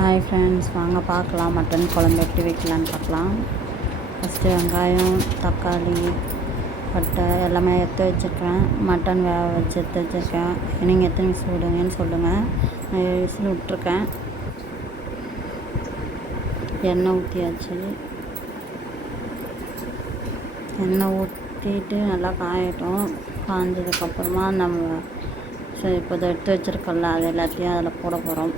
Hi friends, வாங்க பார்க்கலாம் mutton குழம்பு எப்படி வைக்கலான்னு பார்க்கலாம். ஃபஸ்ட்டு வெங்காயம், தக்காளி, பட்டை எல்லாமே எடுத்து வச்சுருக்கேன். மட்டன் வேக வச்சு எடுத்து வச்சுருக்கேன். நீங்கள் எத்தனை விசில் விடுங்கன்னு சொல்லுங்கள். நான் 7 விசில் விட்ருக்கேன். எண்ணெய் ஊற்றியாச்சு. எண்ணெய் ஊற்றிட்டு நல்லா காயட்டும். காய்ஞ்சதுக்கப்புறமா நம்ம இப்போ இதை எடுத்து வச்சுருக்கோம்ல, அது எல்லாத்தையும் அதில் போட போகிறோம்.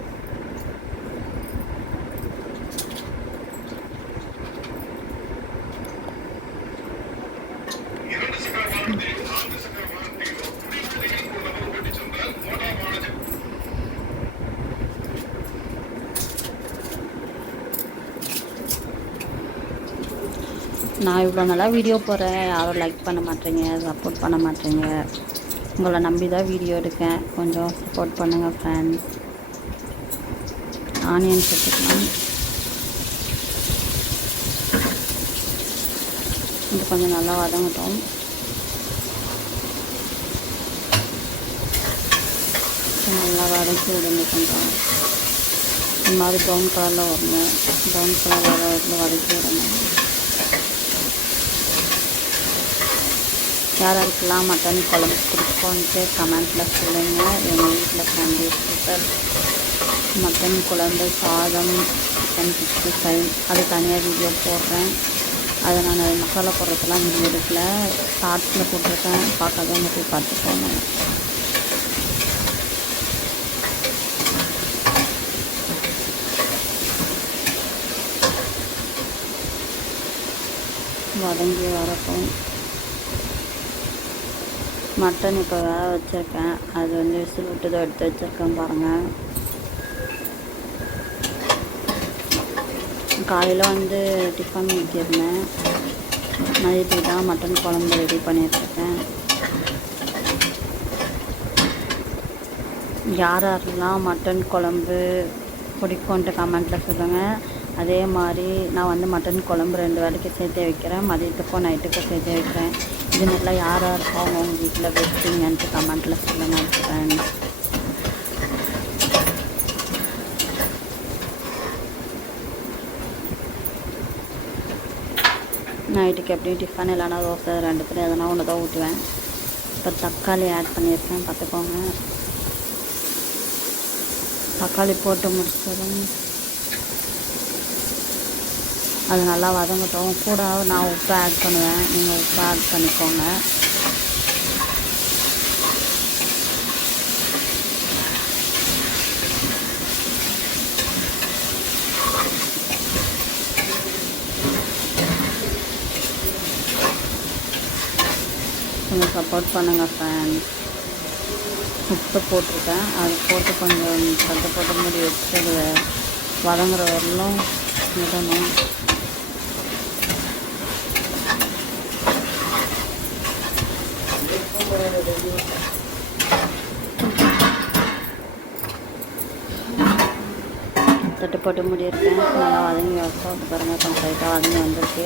நான் இவ்வளோ நல்லா வீடியோ போடுறேன், யாரும் லைக் பண்ண மாட்டேறீங்க, சப்போர்ட் பண்ண மாட்டேறீங்க. உங்களை நம்பி தான் வீடியோ எடுக்கேன். கொஞ்சம் சப்போர்ட் பண்ணுங்கள் ஃப்ரெண்ட்ஸ். ஆனியன் சேர்த்துக்கலாம். இது கொஞ்சம் நல்லா வதங்கட்டும். நல்லா வதக்கி விடுங்க. கொஞ்சம் இந்த மாதிரி ப்ரௌன் கலரில் வரணும். ப்ரௌன் கலர் வர இடத்துல வதக்கி விடணும். யாருக்கெல்லாம் மட்டன் குழம்பு பிடிக்கும்ன்ட்டு கமெண்ட்டில் சொல்லுங்கள். எங்கள் வீட்டில் கண்டிப்பாக மட்டன் குழம்பு, சாதம், சிக்கன் 65 அது தனியாக வீடியோ போடுறேன். அதை நான் மசாலா போடுறதுலாம் வீடியோ எடுக்கல, ஷார்ட்ஸில் போட்டிருக்கேன். பார்க்காதவங்க போய் பார்த்துக்கோங்க. வதங்கி வரட்டும். மட்டன் இப்போ வேக வச்சுருக்கேன். அது விசில் விட்டு எடுத்து வச்சுருக்கேன் பாருங்கள். காலையில் டிஃபன் ஊற்றிருந்தேன். மதியத்துக்கு தான் மட்டன் குழம்பு ரெடி பண்ணிட்டுருக்கேன். யாரெல்லாம் மட்டன் குழம்பு பிடிக்கும்ன்ட்டு கமெண்ட்டில் சொல்லுங்கள். அதே மாதிரி நான் மட்டன் குழம்பு 2 வேளைக்கு சேர்த்து வைக்கிறேன். மதியத்துக்கும் நைட்டுக்கும் சேர்த்து வைக்கிறேன். இது நல்லா யாராக அவங்க வீட்டில் வைப்பீங்கன்ட்டு கமெண்ட்டில் சொல்லுங்கள் ஃப்ரெண்ட்ஸ். நைட்டுக்கு எப்படியும் டிஃபன் இல்லைனா தோசை 2 எதனா ஒன்று தான் ஊற்றுவேன். இப்போ தக்காளி ஆட் பண்ணியிருக்கேன், பார்த்துக்கோங்க. தக்காளி போட்டு முடிச்சதும் அது நல்லா வதங்கட்டும். கூட நான் உப்பு ஆட் பண்ணுவேன், நீங்கள் உப்பு ஆட் பண்ணிக்கோங்க. கொஞ்சம் சப்போர்ட் பண்ணுங்கள் ஃப்ரெண்ட்ஸ். உப்பு போட்டிருக்கேன், அது போட்டு கொஞ்சம் சட்டை போட்டு மூடி வச்சு அது வதங்குற வரலும் விடணும். தட்டு போட்டு மூடி இருக்கேன். நல்லா வதங்கி வச்சோம் பாருங்கள். கொஞ்சம் லைட்டாக வதங்கி வந்திருக்கு.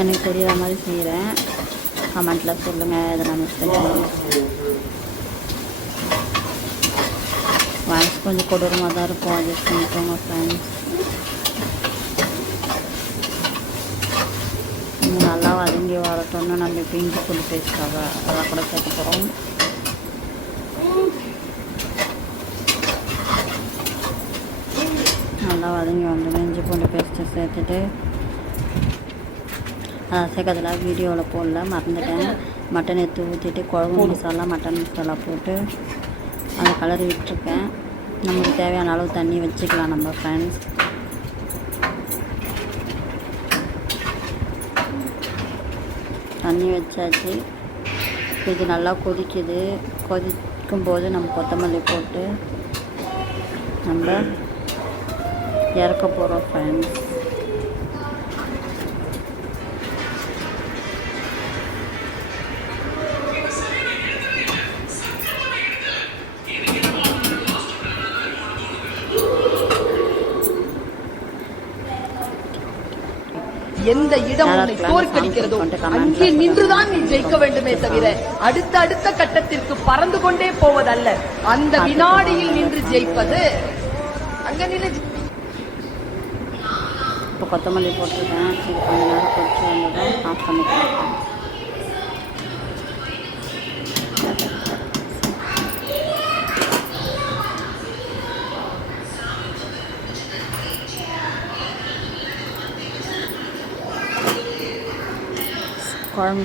எனக்கு தெரியாத மாதிரி செய்கிறேன். கமெண்ட்டில் சொல்லுங்கள். இதை நான் மிஸ் பண்ணி வாய்ஸ் கொஞ்சம் கொடூரமாக தான் இருக்கும், அட்ஜஸ்ட் பண்ணிக்கோங்க ஃப்ரெண்ட்ஸ். நல்லா வதங்கி வரட்டோன்னு நம்ம இப்போ இஞ்சி பூண்டு பேஸ்ட்டாக அதெல்லாம் கூட சேர்க்க போகிறோம். நல்லா வதங்கி வந்தோம். இஞ்சி பூண்டு பேஸ்ட்டு சேர்த்துட்டு சேர்க்கறதுலாம் வீடியோவில் போடல, மறந்துட்டேன். மட்டன் எடுத்து ஊற்றிட்டு குழம்பு மசாலா, மட்டன் மசாலா போட்டு அதை கலரி விட்டுருக்கேன். நமக்கு தேவையான அளவு தண்ணி வச்சுக்கலாம் நம்ம ஃப்ரெண்ட்ஸ். தண்ணி வச்சாச்சு. இது நல்லா கொதிக்குது. கொதிக்கும்போது நம்ம கொத்தமல்லி போட்டு நம்ம இறக்க போகிறோம் ஃப்ரெண்ட்ஸ். எந்த இடம் உன்னை தோற்கடிக்கிறதோ அங்கே நின்றுதான் நீ ஜெயிக்க வேண்டுமே தவிர அடுத்த கட்டத்திற்கு பறந்து கொண்டே போவதல்ல. அந்த வினாடியில் நின்று ஜெயிப்பது. அங்க நின்று இப்போ கொத்தமல்லி போட்டிருக்கேன். இது கொஞ்ச நேரம் கொதிச்சு வந்ததும் ஆஃப் பண்ணிக்கலாம். குழம்பு